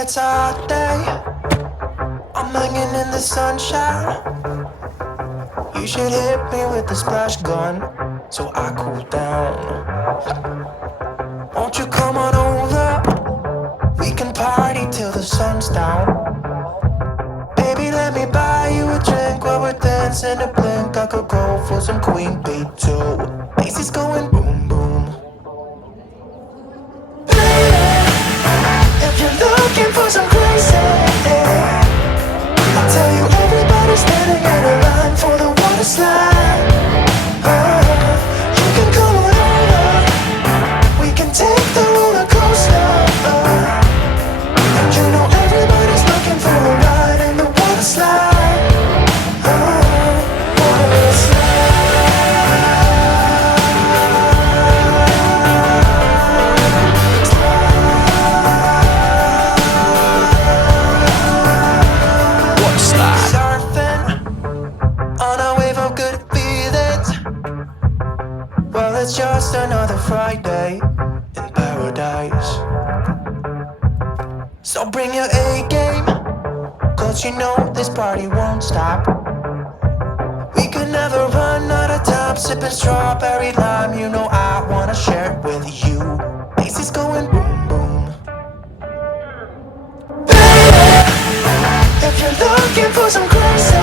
it's a hot day. I'm hanging in the sunshine. You should hit me with the splash gun so I cool down. Won't you come on over? We can party till the sun's down. Baby, let me buy you a drink while we're dancing a blink. I could go for some Queen Bee too. Bass is going boom boom. If you're looking for some crazy, I'll tell you everybody's standing in a line for the water slide. You can come on over, we can take the roller coaster. And you know everybody's looking for a ride in the water slide. Water slide. It's just another Friday in paradise. So bring your A game, cause you know this party won't stop. We could never run out of time, sipping strawberry lime. You know I wanna share it with you. Bass is going boom boom. Baby, if you're looking for some crazy,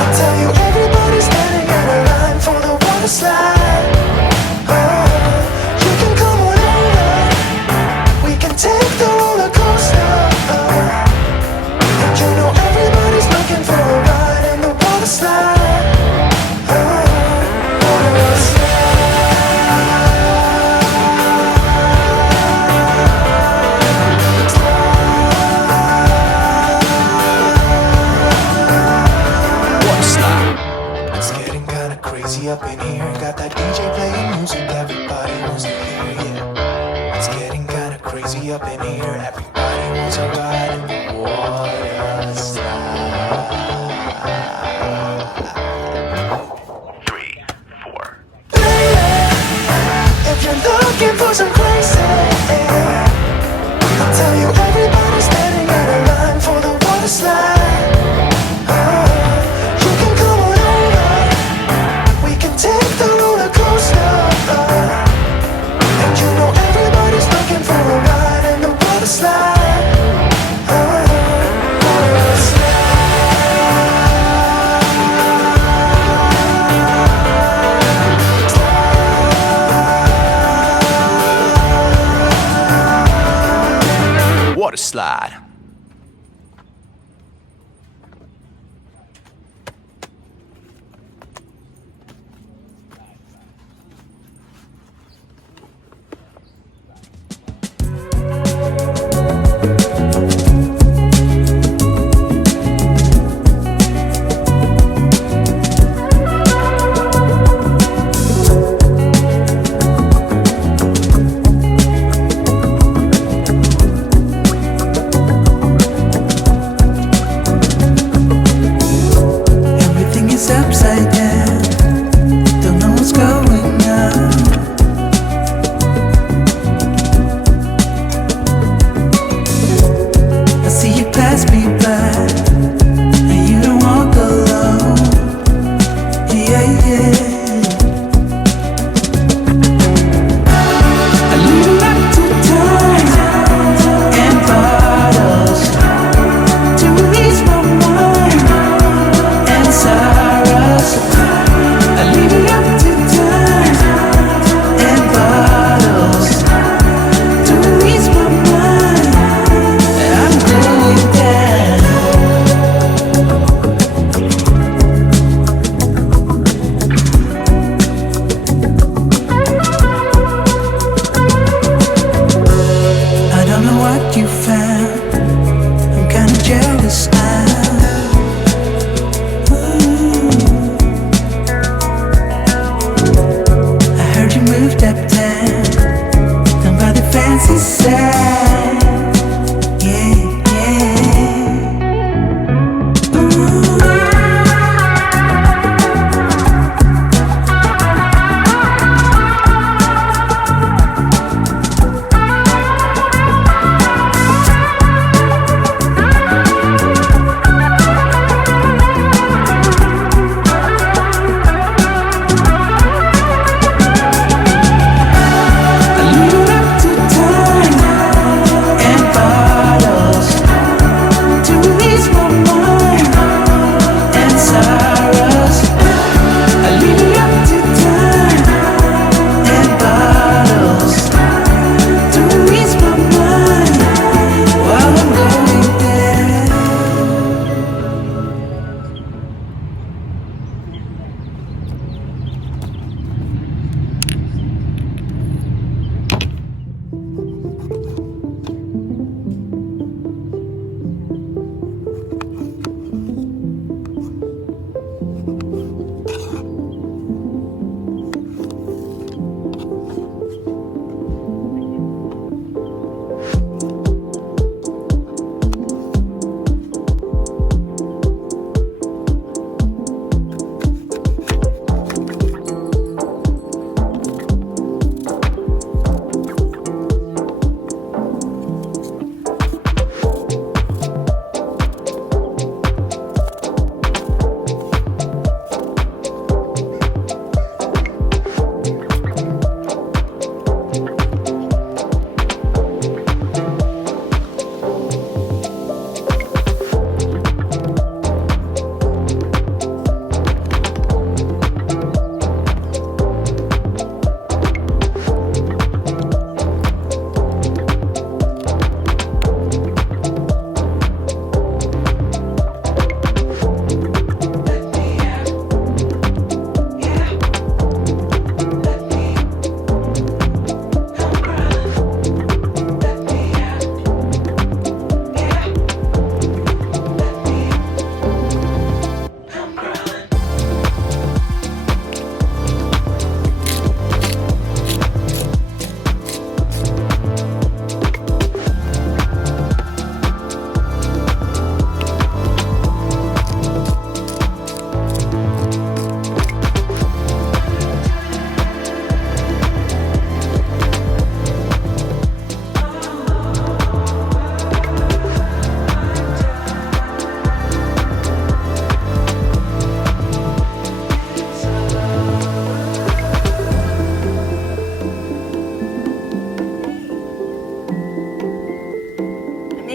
I'll tell you everybody's standing in a line for the water slide. You can come on over, we can take the roller coaster. And you know everybody's looking for a ride in the water slide. Water up in here, got that DJ playing music, everybody wants to hear, yeah. It's getting kinda crazy up in here, everybody wants to ride in the water slide. 3, 4. Baby, if you're looking for some crazy, I'll tell you everybody's standing in a line for the water slide. Take the roller coaster, and you know everybody's looking for a ride in the water slide. Water slide. Water slide.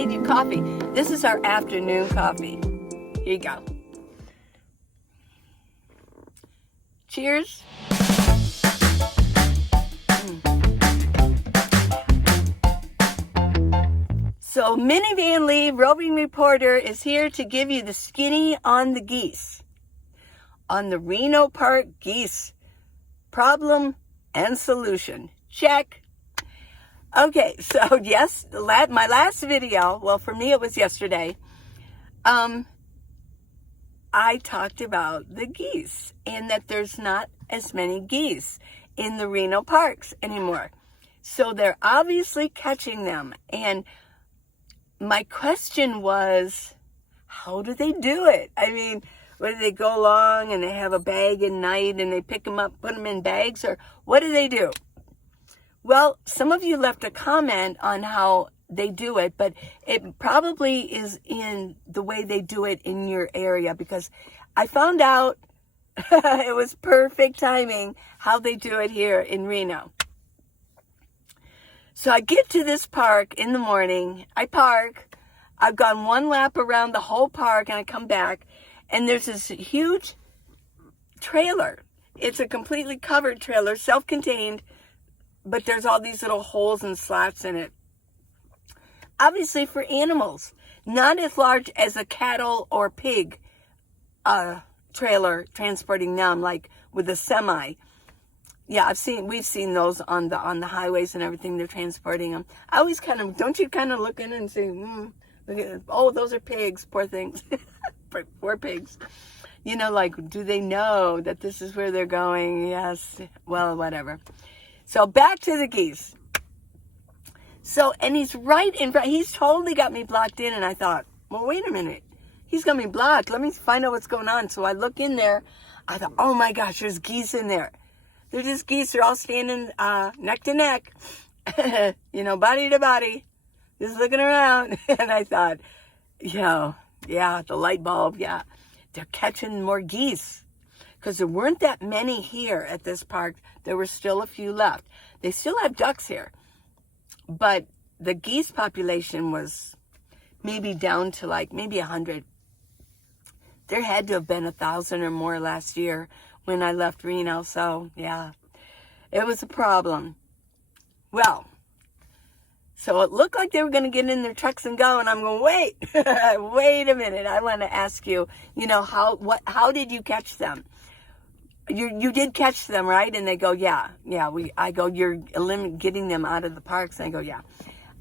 made you coffee. This is our afternoon coffee. Here you go. Cheers. So Minivan Lee, roving reporter, is here to give you the skinny on the geese. On the Reno Park geese. Problem and solution. Check. Okay, so yes, my last video, well, for me it was yesterday, I talked about the geese and that there's not as many geese in the Reno parks anymore. So they're obviously catching them. And my question was, how do they do it? I mean, whether they go along and they have a bag at night and they pick them up, put them in bags, or what do they do? Well, some of you left a comment on how they do it, but it probably is in the way they do it in your area, because I found out it was perfect timing how they do it here in Reno. So I get to this park in the morning, I park, I've gone one lap around the whole park and I come back and there's this huge trailer. It's a completely covered trailer, self-contained, but there's all these little holes and slats in it. Obviously for animals, not as large as a cattle or pig trailer transporting them, like with a semi. Yeah, we've seen those on the highways and everything. They're transporting them. I always don't you kind of look in and say, look at, oh, those are pigs, poor things, poor pigs. You know, like, do they know that this is where they're going? Yes, well, whatever. So back to the geese. So, and he's right in front. He's totally got me blocked in, and I thought, well, wait a minute. He's got me blocked. Let me find out what's going on. So I look in there. I thought, oh my gosh, there's geese in there. They're just geese. They're all standing neck to neck, you know, body to body, just looking around. And I thought, yeah, the light bulb, yeah. They're catching more geese. Because there weren't that many here at this park. There were still a few left. They still have ducks here. But the geese population was maybe down to like maybe 100. There had to have been 1,000 or more last year when I left Reno. So, yeah, it was a problem. Well, so it looked like they were going to get in their trucks and go. And I'm going, wait, wait a minute. I want to ask you, you know, how did you catch them? You did catch them, right? And they go, yeah. I go, you're getting them out of the parks. And I go, yeah.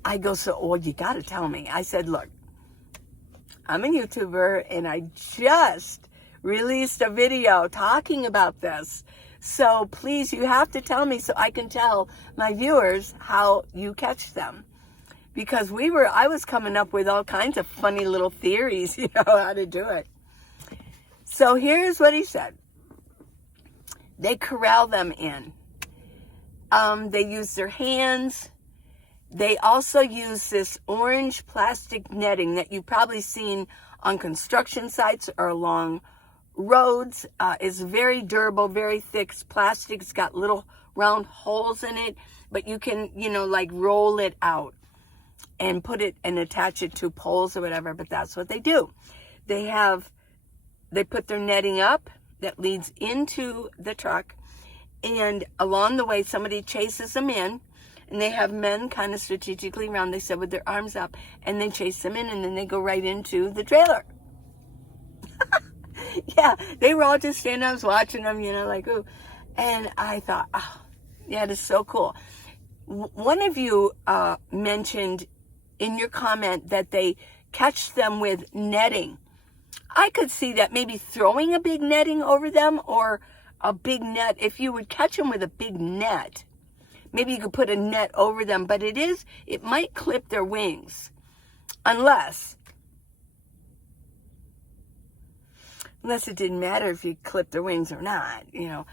I go, so, well, you got to tell me. I said, look, I'm a YouTuber and I just released a video talking about this. So please, you have to tell me so I can tell my viewers how you catch them. Because I was coming up with all kinds of funny little theories, you know, how to do it. So here's what he said. They corral them in. They use their hands. They also use this orange plastic netting that you've probably seen on construction sites or along roads. It's very durable, very thick plastic. It's got little round holes in it, but you can, you know, like roll it out and put it and attach it to poles or whatever, but that's what they do. They put their netting up that leads into the truck, and along the way somebody chases them in, and they have men kind of strategically around, they said, with their arms up, and they chase them in, and then they go right into the trailer. Yeah, they were all just standing, I was watching them, you know, like, ooh. And I thought, oh, yeah, it is so cool. One of you mentioned in your comment that they catch them with netting. I could see that, maybe throwing a big netting over them, or a big net. If you would catch them with a big net, maybe you could put a net over them, but it might clip their wings. Unless it didn't matter if you clipped their wings or not, you know.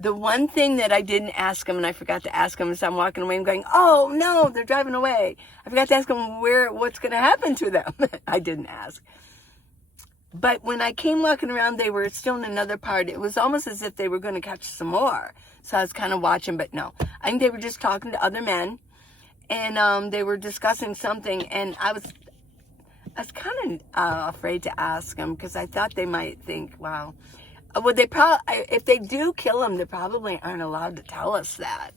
The one thing that I didn't ask them, and I forgot to ask them as I'm walking away, I'm going, oh no, they're driving away. I forgot to ask them what's going to happen to them. I didn't ask. But when I came walking around, they were still in another part. It was almost as if they were going to catch some more. So I was kind of watching, but no. I think they were just talking to other men, and they were discussing something, and I was kind of afraid to ask them because I thought they might think, wow. Well, they probably, if they do kill them, they probably aren't allowed to tell us that.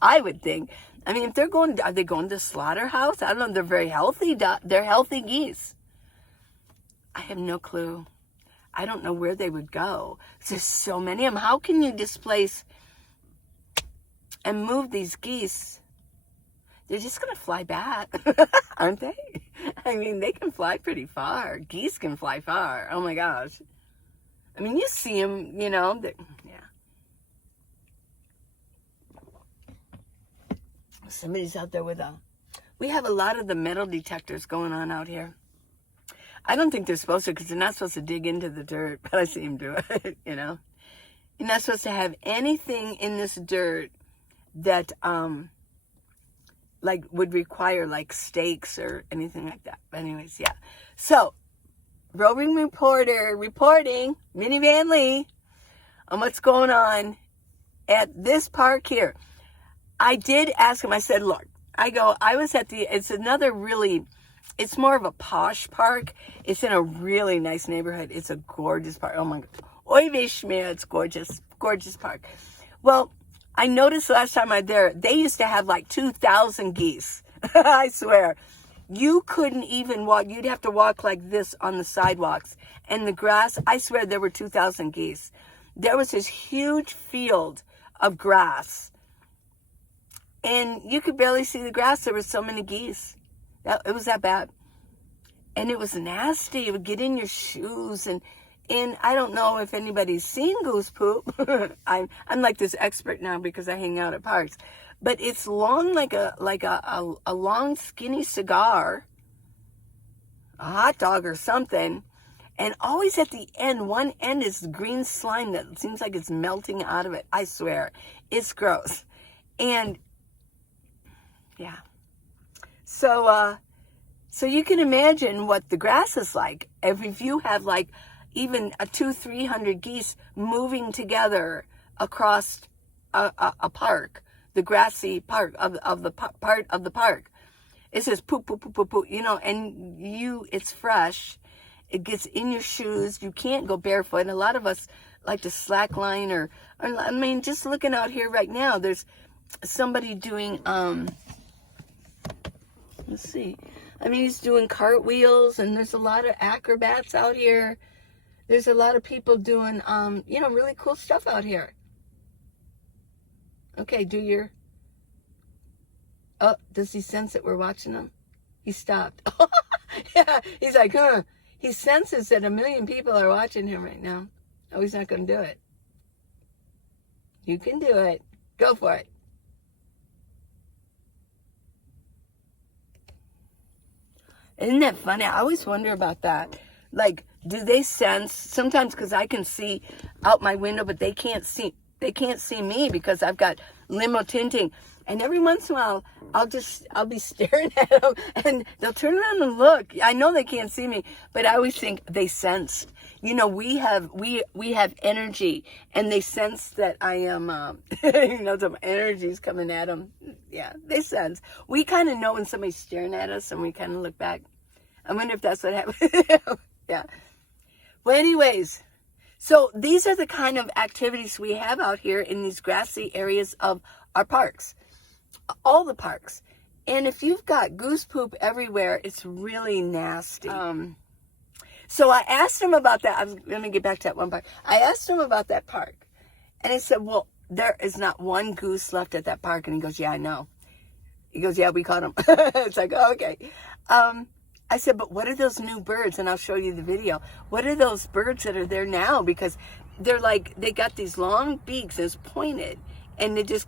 I would think. I mean, if they're going, are they going to slaughterhouse? I don't know. They're very healthy. They're healthy geese. I have no clue. I don't know where they would go. There's so many of them. How can you displace and move these geese? They're just going to fly back, aren't they? I mean, they can fly pretty far. Geese can fly far. Oh, my gosh. I mean, you see them, you know. Yeah. Somebody's out there with we have a lot of the metal detectors going on out here. I don't think they're supposed to because they're not supposed to dig into the dirt, but I see them do it, you know. You're not supposed to have anything in this dirt that, like, would require, like, stakes or anything like that. But anyways, yeah. So, roving reporter reporting, Minivan Lee, on what's going on at this park here. I did ask him, I said, look, I was at it's another really, it's more of a posh park. It's in a really nice neighborhood. It's a gorgeous park. Oh my God. Oy vey shmear, it's gorgeous, gorgeous park. Well, I noticed last time I was there, they used to have like 2,000 geese. I swear. You couldn't even walk. You'd have to walk like this on the sidewalks. And the grass, I swear there were 2,000 geese. There was this huge field of grass. And you could barely see the grass. There were so many geese. It was that bad. And it was nasty. It would get in your shoes. And I don't know if anybody's seen goose poop. I'm like this expert now because I hang out at parks. But it's long like a long skinny cigar, a hot dog or something. And always at the end, one end is green slime that seems like it's melting out of it. I swear. It's gross. And yeah. So you can imagine what the grass is like. If you have like even 200-300 geese moving together across a park, the grassy part of the part of the park, it says poop, poop, poop, poop, poop, you know, and it's fresh. It gets in your shoes. You can't go barefoot. And a lot of us like to slackline or I mean, just looking out here right now, there's somebody doing, let's see. I mean, he's doing cartwheels, and there's a lot of acrobats out here. There's a lot of people doing, you know, really cool stuff out here. Okay, oh, does he sense that we're watching him? He stopped. Yeah, he's like, huh. He senses that 1 million people are watching him right now. Oh, he's not going to do it. You can do it. Go for it. Isn't that funny? I always wonder about that. Like, do they sense sometimes, because I can see out my window, but they can't see me because I've got limo tinting. And every once in a while, I'll be staring at them and they'll turn around and look. I know they can't see me, but I always think they sensed. You know, we have energy, and they sense that I am, you know, some energy's coming at them. Yeah, they sense. We kind of know when somebody's staring at us, and we kind of look back. I wonder if that's what happened. Yeah. Well, anyways, so these are the kind of activities we have out here in these grassy areas of our parks. All the parks. And if you've got goose poop everywhere, it's really nasty. So I asked him about that. Let me get back to that one part. I asked him about that park. And he said, well, there is not one goose left at that park. And he goes, yeah, I know. He goes, yeah, we caught them. It's like, oh, okay. I said, but what are those new birds? And I'll show you the video. What are those birds that are there now? Because they're like, they got these long beaks and it's pointed. And they just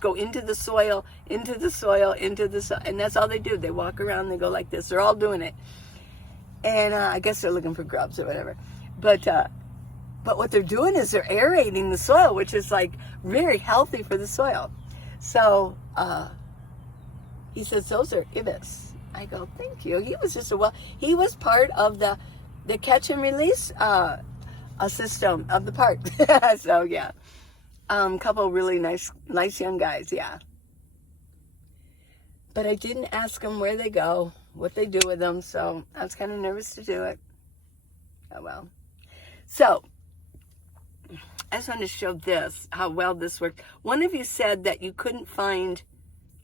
go into the soil, and that's all they do. They walk around, they go like this. They're all doing it. And I guess they're looking for grubs or whatever. But what they're doing is they're aerating the soil, which is like very healthy for the soil. So he says, those are ibis. I go, thank you. He was part of the catch and release system of the park. So yeah. Couple really nice young guys, yeah. But I didn't ask them where they go, what they do with them. So I was kind of nervous to do it. Oh well. So I just wanted to show this, how well this worked. One of you said that you couldn't find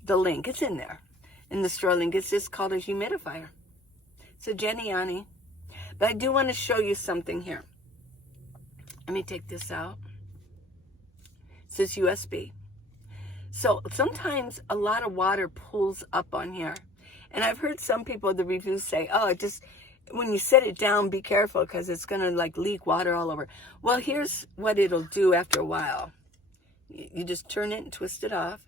the link. It's in there, in the store link. It's just called a humidifier. It's a Geniani. But I do want to show you something here. Let me take this out. It says USB. So sometimes a lot of water pulls up on here. And I've heard some people, the reviews say, oh, it just, when you set it down, be careful because it's going to like leak water all over. Well, here's what it'll do after a while. You just turn it and twist it off.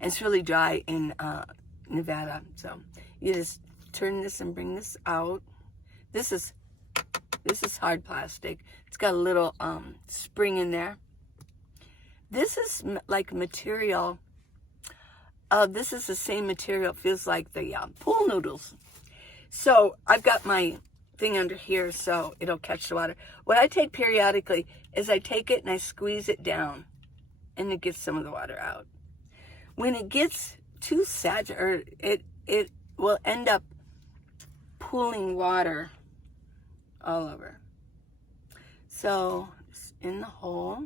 And it's really dry in Nevada. So you just turn this and bring this out. This is hard plastic. It's got a little spring in there. This is like material. This is the same material. It feels like the pool noodles. So I've got my thing under here so it'll catch the water. What I take periodically is I take it and I squeeze it down and it gets some of the water out. When it gets too saturated, it will end up pooling water all over. So it's in the hole.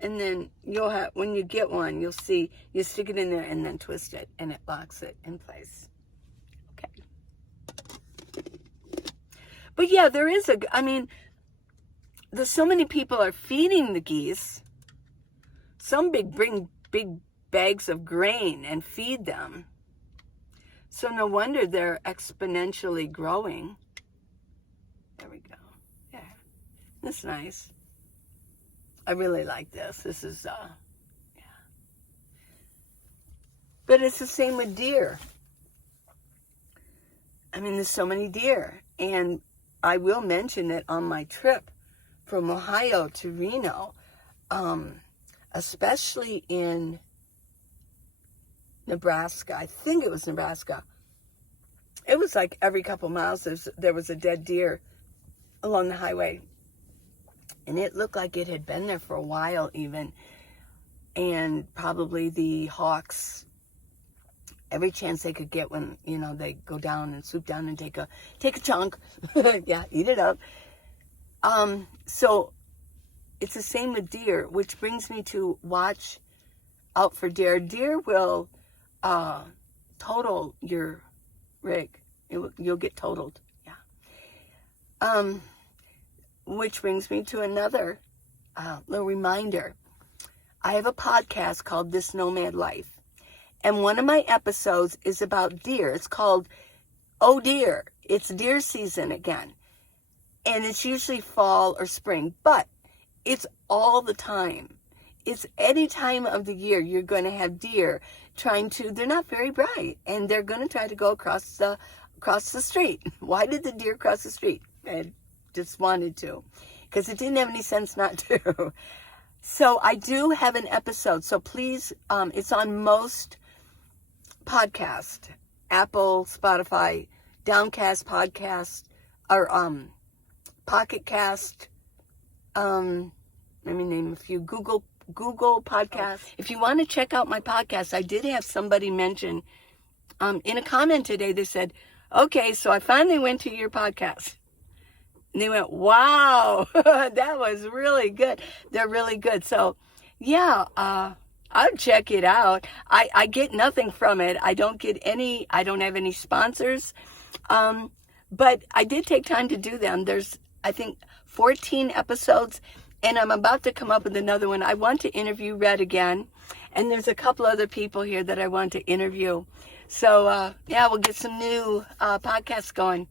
And then you'll have, when you get one, you'll see, you stick it in there and then twist it and it locks it in place. Okay. But yeah, there is there's so many people are feeding the geese. Some bring big bags of grain and feed them. So no wonder they're exponentially growing. There we go. Yeah. That's nice. I really like this. This is, yeah. But it's the same with deer. I mean, there's so many deer. And I will mention that on my trip from Ohio to Reno, especially in Nebraska, I think it was Nebraska, it was like every couple miles there was a dead deer along the highway. And it looked like it had been there for a while even. And probably the hawks, every chance they could get when, they go down and swoop down and take a chunk. Yeah, eat it up. So it's the same with deer, which brings me to watch out for deer. Deer will total your rig. You'll get totaled. Yeah. Which brings me to another little reminder. I have a podcast called This Nomad Life. And one of my episodes is about deer. It's called Oh Deer. It's deer season again. And it's usually fall or spring. But it's all the time. It's any time of the year you're going to have deer they're not very bright. And they're going to try to go across the street. Why did the deer cross the street? Just wanted to, because it didn't have any sense not to. So I do have an episode. So please, it's on most podcasts, Apple, Spotify, Downcast podcast, or Pocket Cast. Let me name a few. Google Podcast. If you want to check out my podcast, I did have somebody mention in a comment today. They said, "Okay, so I finally went to your podcast." And they went, wow, that was really good. They're really good. So, yeah, I'll check it out. I get nothing from it. I don't have any sponsors. But I did take time to do them. There's, I think, 14 episodes. And I'm about to come up with another one. I want to interview Red again. And there's a couple other people here that I want to interview. So, yeah, we'll get some new podcasts going.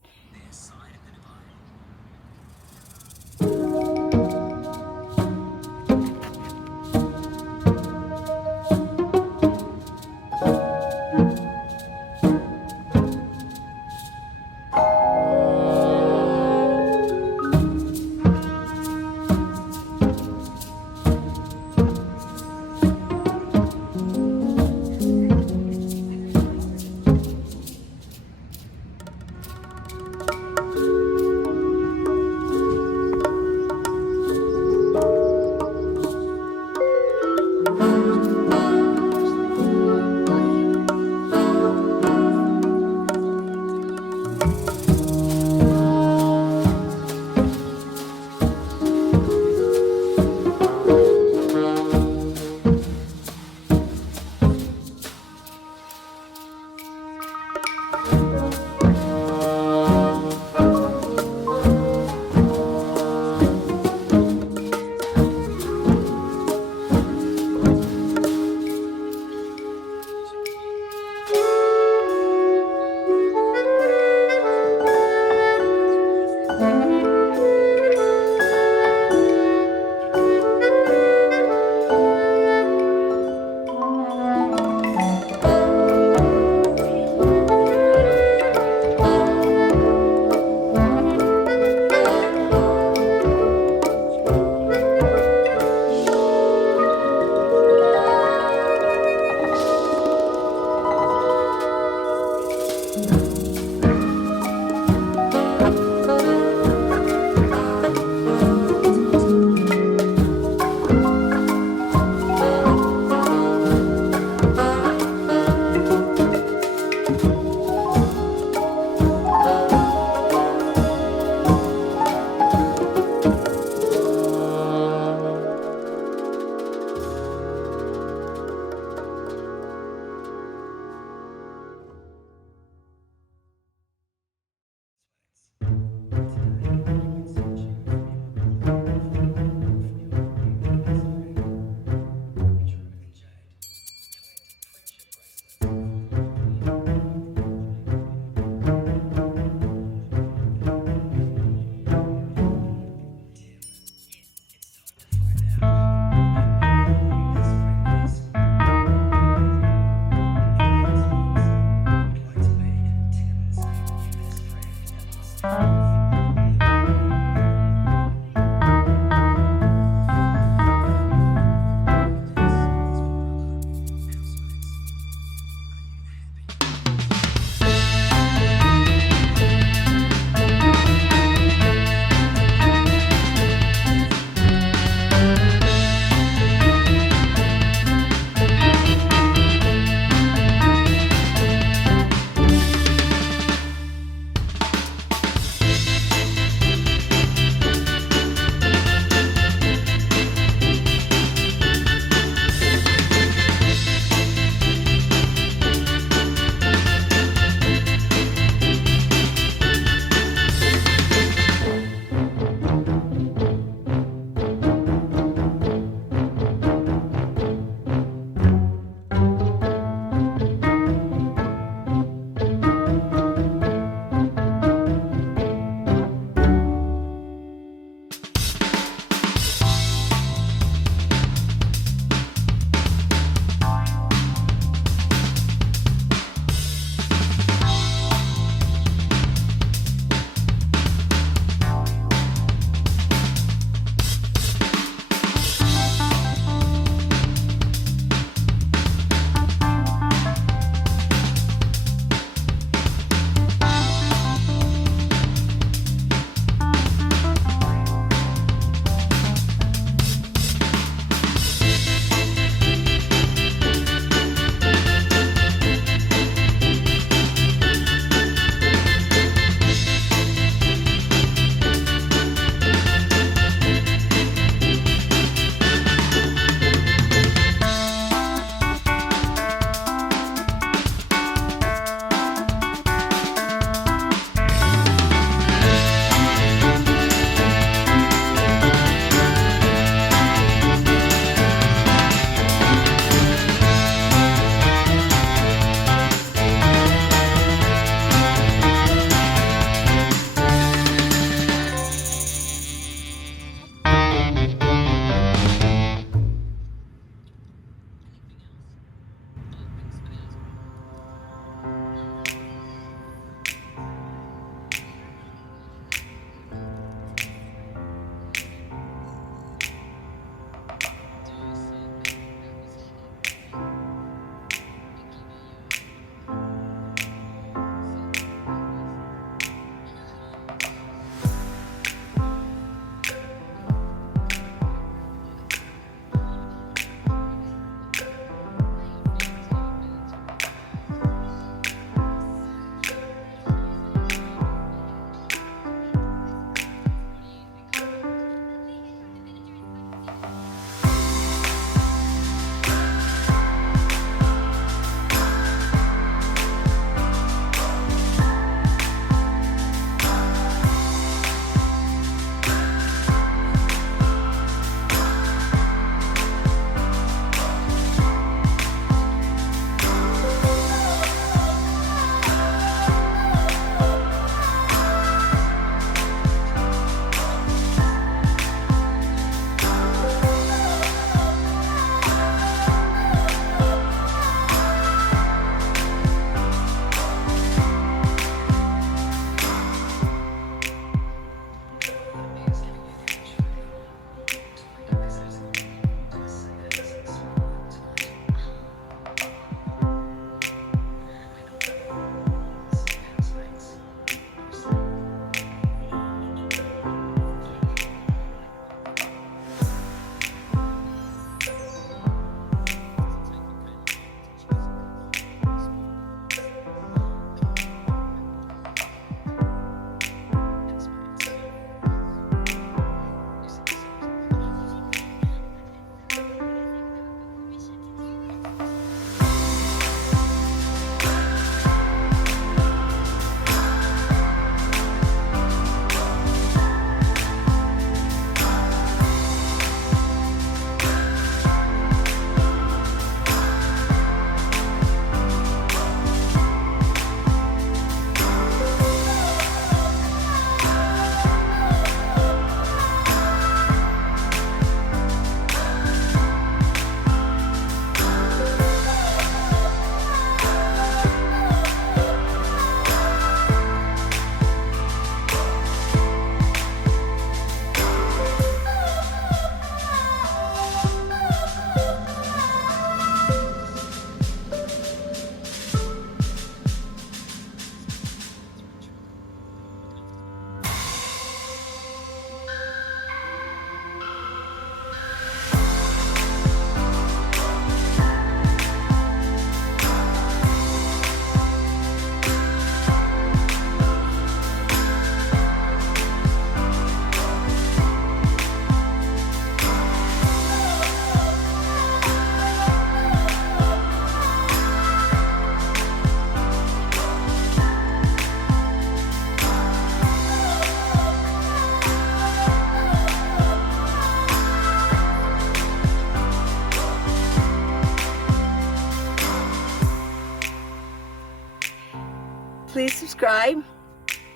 Please subscribe.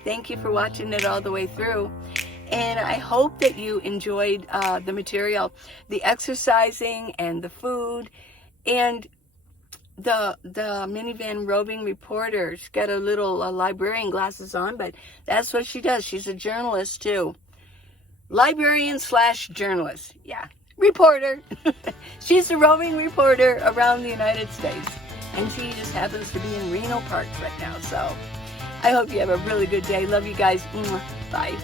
Thank you for watching it all the way through. And I hope that you enjoyed the material, the exercising and the food, and the minivan roving reporter. She's got a little librarian glasses on, but that's what she does. She's a journalist too. Librarian / journalist. Yeah, reporter. She's a roving reporter around the United States. And she just happens to be in Reno parks right now. So I hope you have a really good day. Love you guys. Bye.